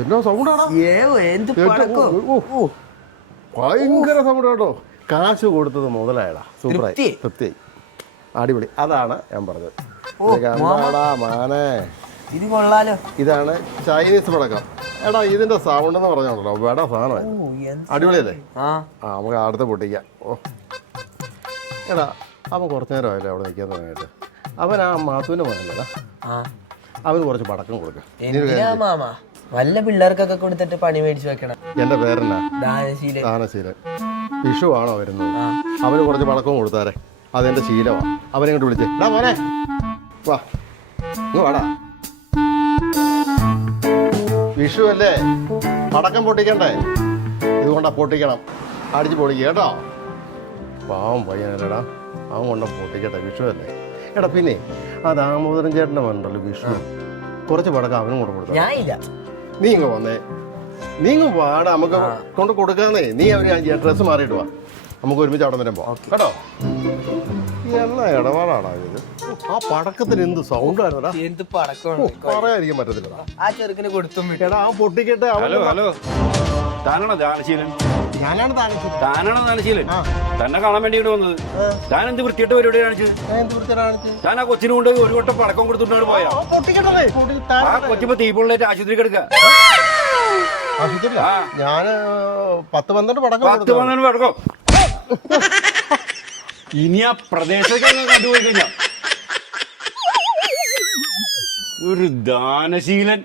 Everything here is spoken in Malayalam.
എന്നോ സൗണ്ടാടാ, ഭയങ്കര സൗണ്ട് കേട്ടോ. കാശ് കൊടുത്തത് മുതലായടാ. സൂപ്പറായി, തൃപ്തിയായി, അടിപൊളി. അതാണ് ഞാൻ പറഞ്ഞത്. മാനേ, ഇത് കൊള്ളാലോ. ഇതാണ് ചൈനീസ് പടക്കം. എടാ ഇതിന്റെ സൗണ്ട് എന്ന് പറഞ്ഞാണല്ലോ വേട സാധനം. അടിപൊളിയല്ലേ? നമുക്ക് അടുത്ത് പൊട്ടിക്കാം. ഓ എടാ, അവൻ കുറച്ചു നേരമല്ലേ അവിടെ നിൽക്കാൻ തുടങ്ങിയിട്ട്. അവൻ ആ മാത്തുവിന്റെ മോനല്ലേടാ, അവന് കുറച്ച് പടക്കം കൊടുക്കാം. വല്ല പിള്ളേർക്കൊക്കെ കൊടുത്തിട്ട് പണി മേടിച്ചു വെക്കണം. എന്റെ പേരെന്നാ? ദാനശീലൻ. വിഷു ആണോ വരുന്നത്? അവന് കുറച്ച് പടക്കവും കൊടുത്താരെ, അതെന്റെ ശീലമാണ്. അവനെ ഇങ്ങോട്ട് വിളിച്ചേ. എടാ മോനെ, വാ ഇങ്ങ് വാടാ. വിഷു അല്ലേ, പടക്കം പൊട്ടിക്കണ്ടേ? ഇതുകൊണ്ടാ പൊട്ടിക്കണം. അടിച്ച് പൊടിക്കുക കേട്ടോ. പാവം പയ്യനല്ലേടാ, അവൻ കൊണ്ട പൊട്ടിക്കട്ടെ. വിഷു അല്ലേ. എടാ പിന്നെ ആ ദാമോദരൻ ചേട്ടൻ്റെ മണ്ടല്ലോ വിഷു, കുറച്ച് പടക്കം അവനും കൊണ്ട് കൊടുക്കാം. നീ ഇങ്ങ് വന്നേ, നീ ഇങ്ങ് വാടാ, നമുക്ക് കൊണ്ട് കൊടുക്കാന്നേ. നീ അവര് ഡ്രസ്സ് മാറിയിട്ട് വാ, നമുക്ക് ഒരുമിച്ച് അവിടെ വരെ പോവാം കേട്ടോ. എന്നാ ഇടപാടാടാ ഇത്. ആ പടക്കത്തിന് എന്ത് സൗണ്ട് ആയിരുന്നടാ, പറയാതിരിക്കാൻ പറ്റത്തില്ല. ആ ചെറുക്കിന് കൊടുത്തും എടാ ആ പൊട്ടിക്കട്ടെ. Hello hello, താനാണോ ദാനശീലൻ? ഞാനാണ് താനാണോ ദാനശീലൻ? തന്നെ കാണാൻ വേണ്ടി ഇവിടെ വന്നത്. താൻ എന്ത് വൃത്തിയായിട്ട് പരിപാടി കാണിച്ചത്? താൻ ആ കൊച്ചിന് കൊണ്ട് ഒരു വട്ടം പടക്കം കൊടുത്തിട്ടാണ് പോയാ. ആ കൊച്ചിപ്പോ തീപ്പൊള്ളായിട്ട് ആശുപത്രി കിടക്ക. ഞാന് 10-12 പടക്കം. ഇനി ആ പ്രദേശത്തൊക്കെ കണ്ടുപോയി കഴിഞ്ഞാ ഒരു ദാനശീലൻ.